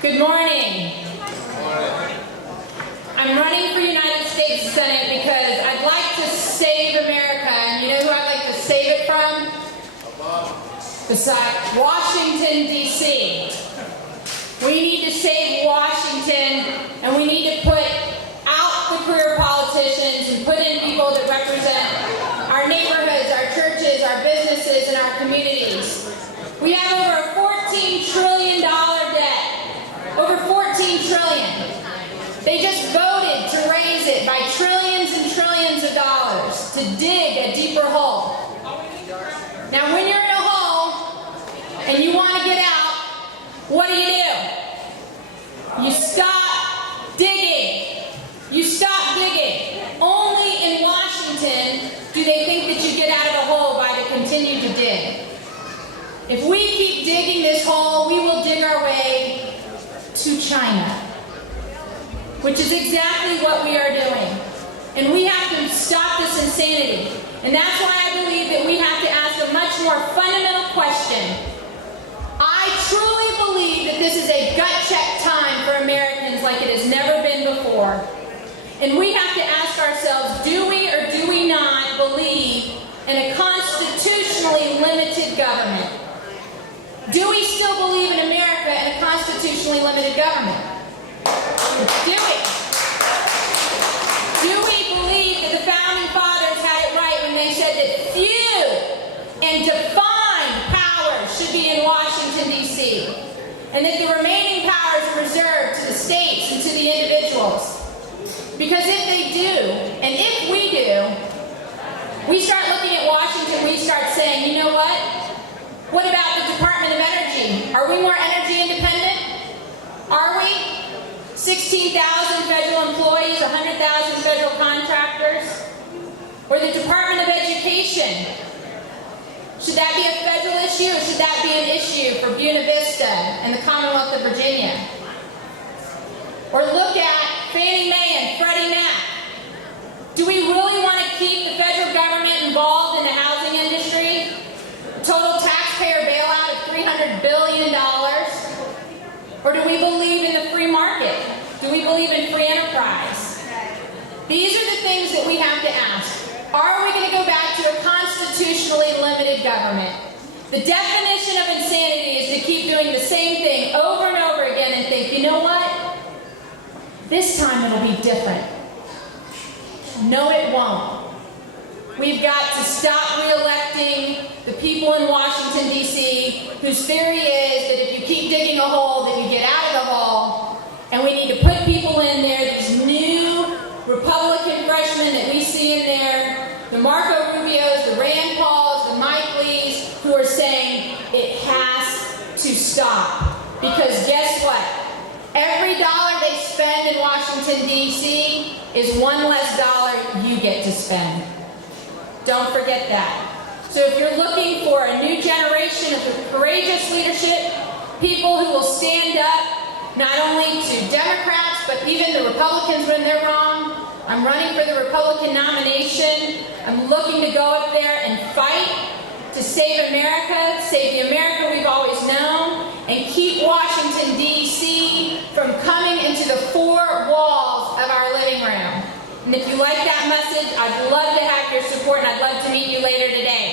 Good morning. I'm running for United States Senate because I'd like to save America. And you know who I'd like to save it from? Besides Washington, D.C. We need to save Washington, and we need to put out the career politicians and put in people that represent our neighborhoods, our churches, our businesses, and our communities. We have over a $14 trillion debt. Over $14 trillion. They just voted to raise it by trillions and trillions of dollars to dig a deeper hole. Now, when you're in a hole and you want to get out, what do? You stop digging. You stop digging. Only in Washington do they think that you get out of the hole by to continue to dig. If we keep digging this hole, we will dig our way to China, which is exactly what we are doing. And we have to stop this insanity. And that's why I believe that we have to ask a much more fundamental question. I truly believe that this is a gut check time for Americans like it has never been before. And we have to ask ourselves, do we or do we not believe in a constitutionally limited government? Do we still believe in America in a constitutionally limited government? Do we? Do we believe that the Founding Fathers had it right when they said that few and defined powers should be in Washington, D.C., and that the remaining powers are reserved to the states and to the individuals? Because if they do, and if we do, we start looking at Washington, we start saying, you know what? What about the Department of Energy? Are we more energy independent? Are we? 16,000 federal employees, 100,000 federal contractors? Or the Department of Education? Should that be a federal issue, or should that be an issue for Buena Vista and the Commonwealth of Virginia? Or look at Fannie Mae and Freddie Mac. Do we really want to keep the federal government involved in the housing industry? Total taxpayer bailout of $300 billion? Or do we believe in the free market? Do we believe in free enterprise? These are the things that we have to ask. Are we going to go back to a constitutionally limited government? The definition of insanity is to keep doing the same thing over and over again and think, you know what? This time it'll be different. No, it won't. We've got to stop re-electing the people in Washington, D.C., whose theory is that if you keep digging a hole, then you get out of the hole. And we need to put people in there, these new Republican freshmen that we see in there, the Marco Rubios, the Rand Pauls, the Mike Lees, who are saying it has to stop. Because guess what? Every dollar they spend in Washington, D.C. is one less dollar you get to spend. Don't forget that. So if you're looking for a new generation of courageous leadership, people who will stand up not only to Democrats, but even the Republicans when they're wrong, I'm running for the Republican nomination. I'm looking to go up there and fight to save America, save the America we've always known, and keep Washington, D.C. from coming into the four walls of our living room. And if you like that message, I'd love to have your support, and I'd love to meet you later today.